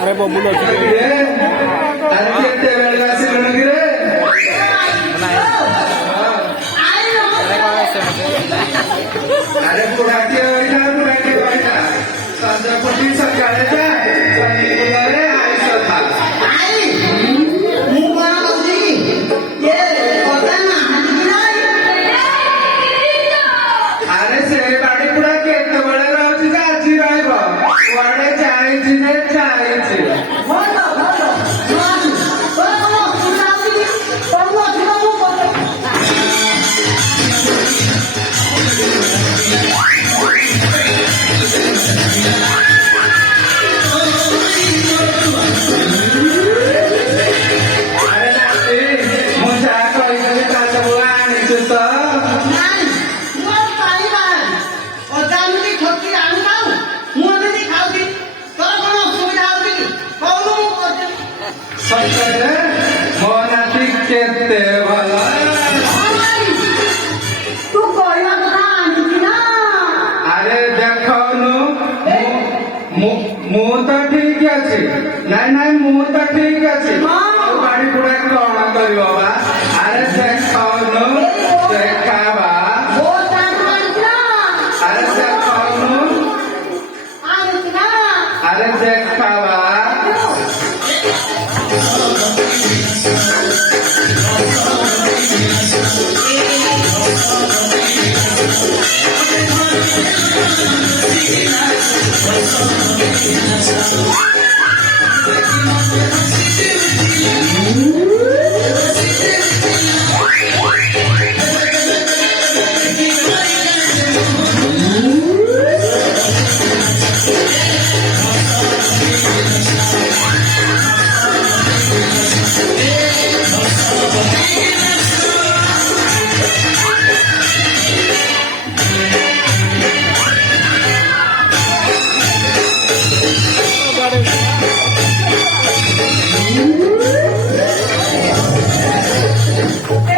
अरे बबुल अरे केते बेल गासी लणगी रे अरे पुराती बैठा संजपती सकाळे जाय संजीवनारे आईसो था मु बड़ा होजी ये पता ना अरे से बाड़ी पुरा केते बळे रहउची जाची रहइबो वाडे चाइची ने चाइची बोलो बोलो बोलो सुनावी बोलो सुनावो बोलो अरे नाती मुझा कहिबे काचा बुआ आनिछु त নাই মই পাইবা অজানি ঠকি আনবাও মু আমি খাউছি তোর কোন অসুবিধা হচ্ছে কি কৌন মু করছি सच्चे मो नाती केते भला तू कहवा কথা আনিছি না अरे देखनु मु तो ठीक अछि नहीं मु तो ठीक अछि हाँ। बाड़ी पुरा कोन करियो बा अरे देखनु देखाबा ও তার আনিছি না अरे देखनु আনিছি না अरे देखाबा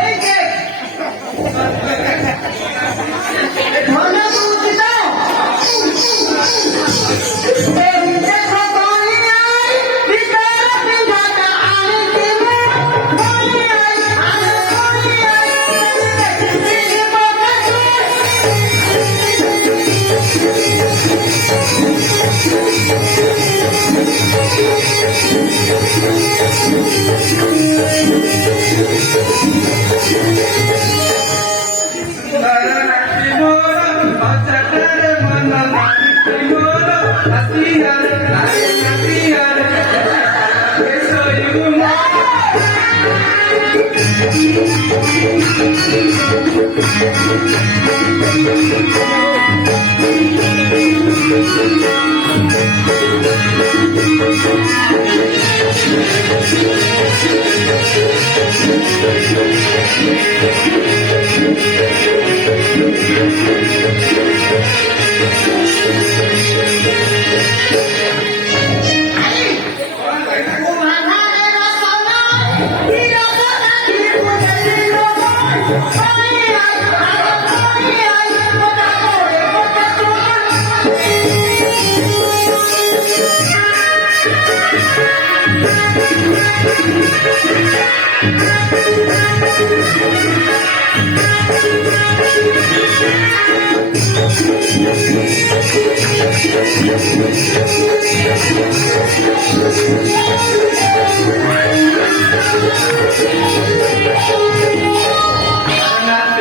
এই যে ধনে বুঝি তো এই দেখো কোনি নাই ভিতরে পিন্ধাটা আনিছি মু কোনি নাই আরে কোনি নাই দেখি বলছো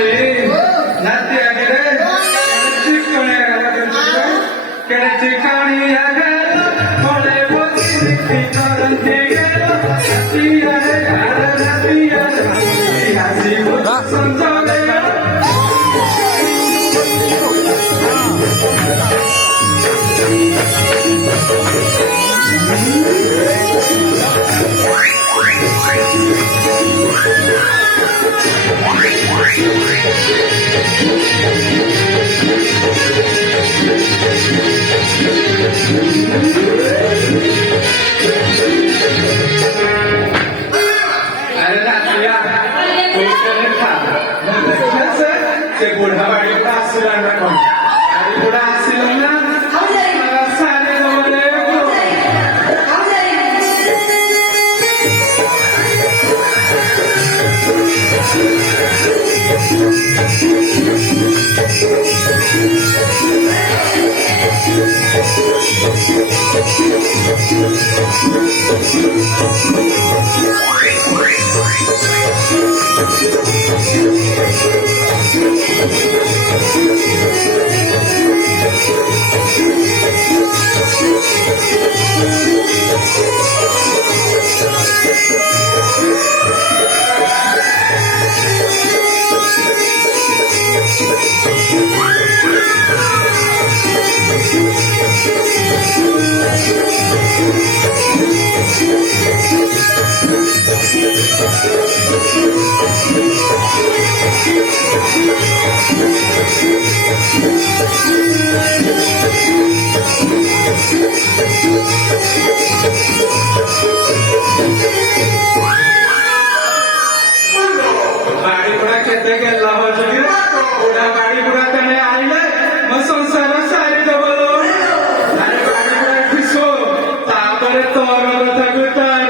नाती आगे चिकने केड़े चिकानी आगे बोले बोली करंती गेलो नाती अरे हासी वो समझो गया गाडी पुढा केते गेला होतो की पुढा गाडी पुढा त्याने आईले मग संसार सारी दबलो आणि गाडी पुढा पिसो ताबरे तोरण तगुतार